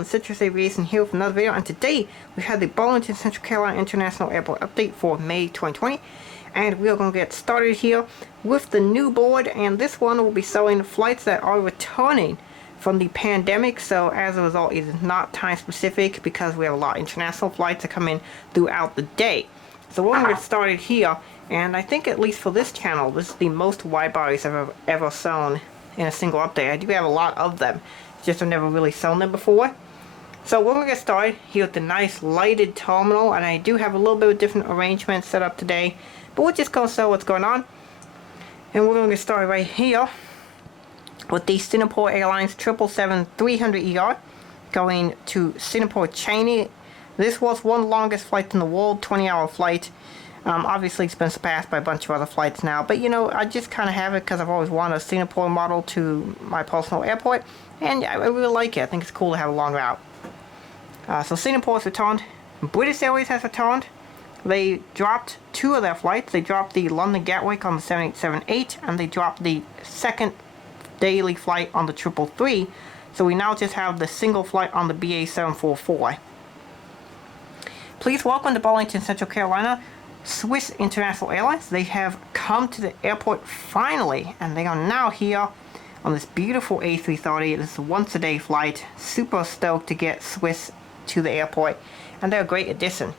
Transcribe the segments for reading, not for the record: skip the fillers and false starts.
everyone, Citrus Aviation here with another video, and today we have the Burlington Central Carolina International Airport update for May 2020, and we are going to get started here with the new board, and this one will be showing flights that are returning from the pandemic. So as a result, it is not time specific because we have a lot of international flights that come in throughout the day. So we're going to get started here, and I think at least for this channel, this is the most wide bodies I've ever shown in a single update. I do have a lot of them, just I've never really shown them before. So we're going to get started here with the nice lighted terminal, and I do have a little bit of different arrangements set up today, but we're just going to show what's going on. And we're going to get started right here with the Singapore Airlines 777-300ER going to Singapore Changi. This was one of the longest flights in the world, 20-hour flight. Obviously it's been surpassed by a bunch of other flights now, but you know, I just kind of have it because I've always wanted a Singapore model to my personal airport, and I really like it. I think it's cool to have a long route. So Singapore has returned. British Airways has returned. They dropped two of their flights. They dropped the London Gatwick on the 787-8, and they dropped the second daily flight on the 333. So we now just have the single flight on the BA 744. Please welcome to Burlington, Central Carolina, Swiss International Airlines. They have come to the airport finally, and they are now here on this beautiful A330. This is a once a day flight. Super stoked to get Swiss to the airport, and they're a great addition.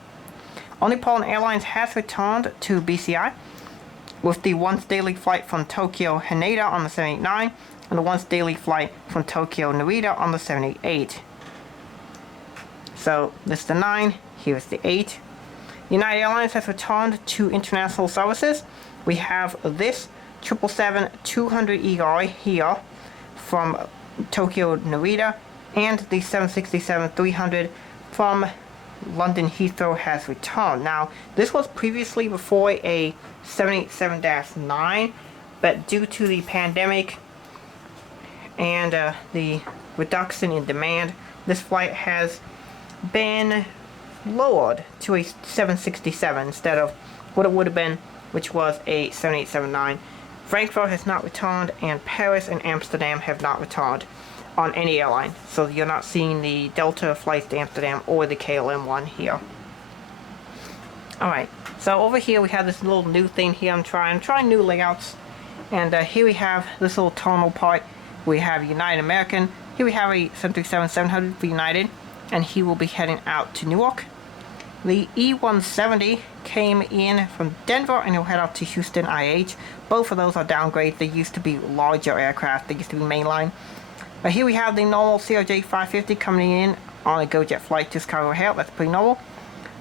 Only Poland Airlines has returned to BCI with the once daily flight from Tokyo Haneda on the 789 and the once daily flight from Tokyo Narita on the 788. So this is the 9, here's the 8. United Airlines has returned to international services. We have this 777-200ER here from Tokyo Narita, and the 767-300 from London Heathrow has returned. Now, this was previously before a 787-9, but due to the pandemic and the reduction in demand, this flight has been lowered to a 767 instead of what it would have been, which was a 787-9. Frankfurt has not returned, and Paris and Amsterdam have not returned on any airline. So you're not seeing the Delta flights to Amsterdam or the KLM one here. Alright, so over here we have this little new thing here. I'm trying new layouts, and here we have this little terminal part. We have United American. Here we have a 737-700 for United, and he will be heading out to Newark. The E170 came in from Denver, and he'll head out to Houston IH. Both of those are downgrades. They used to be larger aircraft. They used to be mainline. But here we have the normal CRJ 550 coming in on a GoJet flight to Chicago O'Hare. That's pretty normal.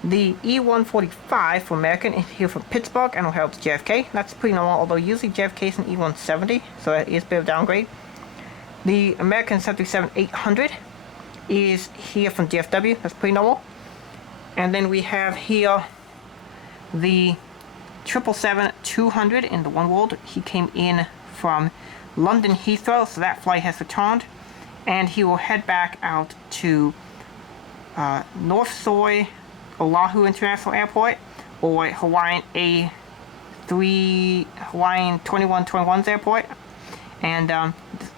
The E145 for American is here from Pittsburgh, and will head out to JFK. That's pretty normal, although usually JFK is an E170, so that is a bit of a downgrade. The American 737-800 is here from DFW. That's pretty normal. And then we have here the 777-200 in the One World. He came in from London Heathrow, so that flight has returned, and he will head back out to North Soy Oahu International Airport, or Hawaiian 2121's airport. And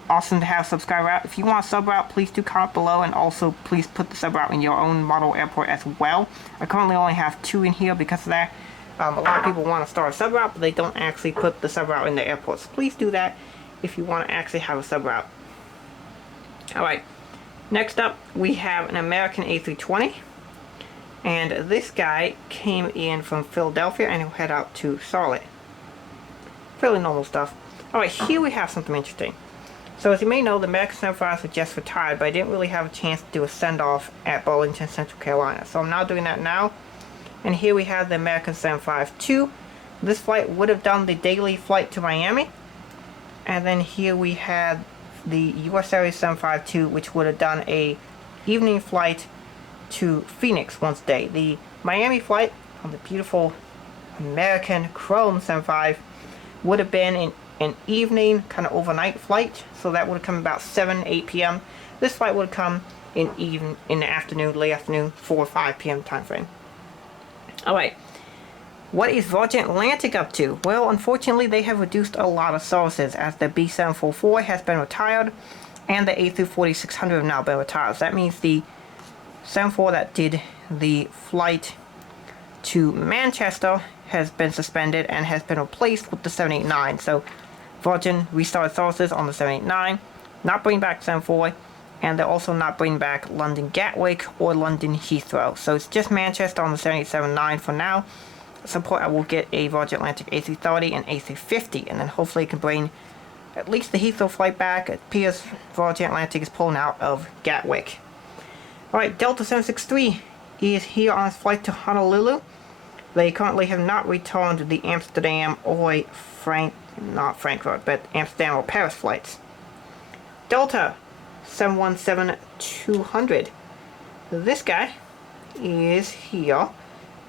awesome to have subscribe route. If you want a sub route, please do comment below, and also please put the sub route in your own model airport as well. I currently only have 2 in here because of that. A lot of people want to start a sub route, but they don't actually put the sub route in the airport. So please do that if you want to actually have a sub route. Alright, next up we have an American A320, and this guy came in from Philadelphia, and he'll head out to Charlotte. Fairly normal stuff. Alright, here we have something interesting. So as you may know, the American 75s were just retired, but I didn't really have a chance to do a send-off at Burlington, Central Carolina. So I'm now doing that now. And here we have the American 75-2. This flight would have done the daily flight to Miami. And then here we had the US Airways 752, which would have done a evening flight to Phoenix once a day. The Miami flight on the beautiful American Chrome 75 would have been an evening, kind of overnight flight, so that would have come about 8 p.m. This flight would have come in the afternoon, late afternoon, 4 or 5 p.m. time frame. Alright, what is Virgin Atlantic up to? Well, unfortunately, they have reduced a lot of services as the B744 has been retired, and the A340-600 have now been retired. So that means the 74 that did the flight to Manchester has been suspended and has been replaced with the 789. So Virgin restarted services on the 789, not bringing back 74, and they're also not bringing back London Gatwick or London Heathrow. So it's just Manchester on the 787-9 for now. At some point I will get a Virgin Atlantic A330 and A350, and then hopefully it can bring at least the Heathrow flight back. It appears Virgin Atlantic is pulling out of Gatwick. Alright, Delta 763 is here on its flight to Honolulu. They currently have not returned the Amsterdam or not Frankfurt, but Amsterdam or Paris flights. Delta 717-200. This guy is here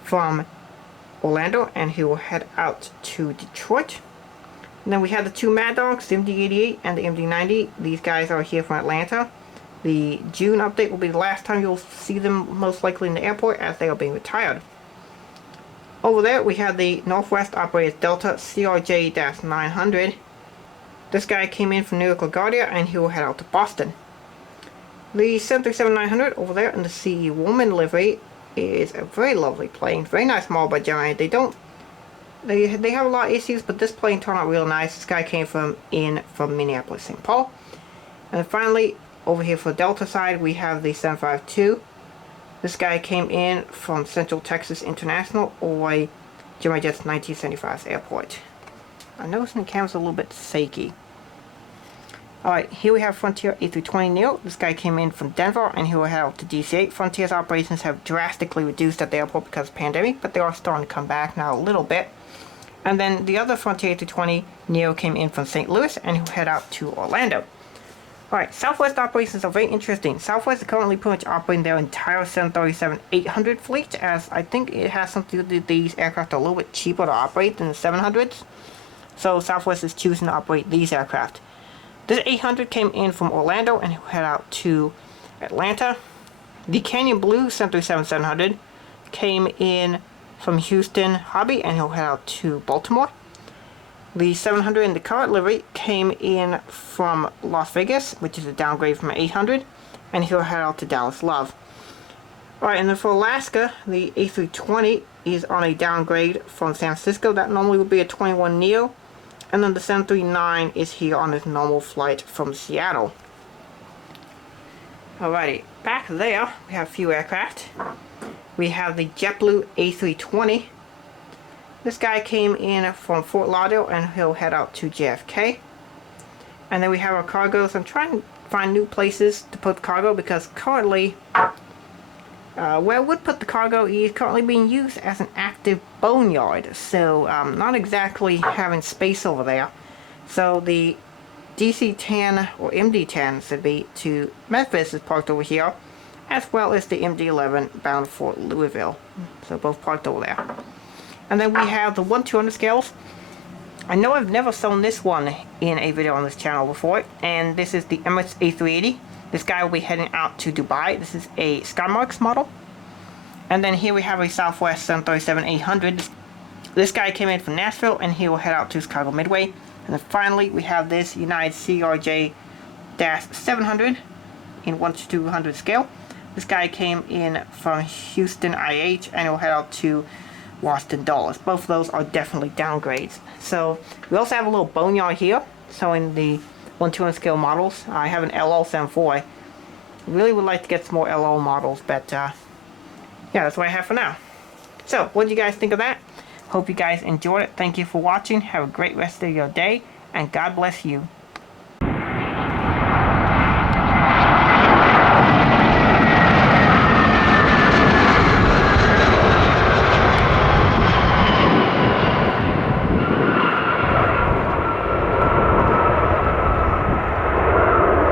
from Orlando, and he will head out to Detroit. And then we have the two Mad Dogs, the MD-88 and the MD-90. These guys are here from Atlanta. The June update will be the last time you'll see them, most likely in the airport, as they are being retired. Over there we have the Northwest operated Delta CRJ-900. This guy came in from New York LaGuardia, and he will head out to Boston. The 737-900 over there in the CE Woman livery is a very lovely plane. Very nice model by Giant. They have a lot of issues, but this plane turned out real nice. This guy came from Minneapolis, St. Paul. And then finally, over here for the Delta side, we have the 752. This guy came in from Central Texas International, or Jimmy Jet's 1975 airport. I'm noticing the camera's a little bit shaky. Alright, here we have Frontier A320 Neo. This guy came in from Denver, and he will head out to DC-8. Frontier's operations have drastically reduced at the airport because of the pandemic, but they are starting to come back now a little bit. And then the other Frontier A320 Neo came in from St. Louis, and he will head out to Orlando. Alright, Southwest operations are very interesting. Southwest is currently pretty much operating their entire 737-800 fleet, as I think it has something to do with these aircraft are a little bit cheaper to operate than the 700s. So Southwest is choosing to operate these aircraft. This 800 came in from Orlando, and he'll head out to Atlanta. The Canyon Blue 737-700 came in from Houston Hobby, and he'll head out to Baltimore. The 700 in the current livery came in from Las Vegas, which is a downgrade from 800, and he'll head out to Dallas Love. Alright, and then for Alaska, the A320 is on a downgrade from San Francisco. That normally would be a 21 Neo. And then the 739 is here on his normal flight from Seattle. Alrighty, back there we have a few aircraft. We have the JetBlue A320. This guy came in from Fort Lauderdale, and he'll head out to JFK. And then we have our cargoes. I'm trying to find new places to put cargo, because currently where I would put the cargo is currently being used as an active boneyard, so not exactly having space over there. So the DC-10 or MD-10 should be to Memphis is parked over here, as well as the MD-11 bound for Louisville. So both parked over there. And then we have the 1/200 scales. I know I've never shown this one in a video on this channel before, and this is the Emirates A380. This guy will be heading out to Dubai. This is a Skymarks model. And then here we have a Southwest 737-800. This guy came in from Nashville, and he will head out to Chicago Midway. And then finally we have this United CRJ-700 in 1/200 scale. This guy came in from Houston IH, and he'll head out to Washington Dulles. Both of those are definitely downgrades. So we also have a little boneyard here showing the 1/200 scale models. I have an LL74. I really would like to get some more LL models, but yeah, that's what I have for now. So what do you guys think of that? Hope you guys enjoyed it. Thank you for watching. Have a great rest of your day, and God bless you.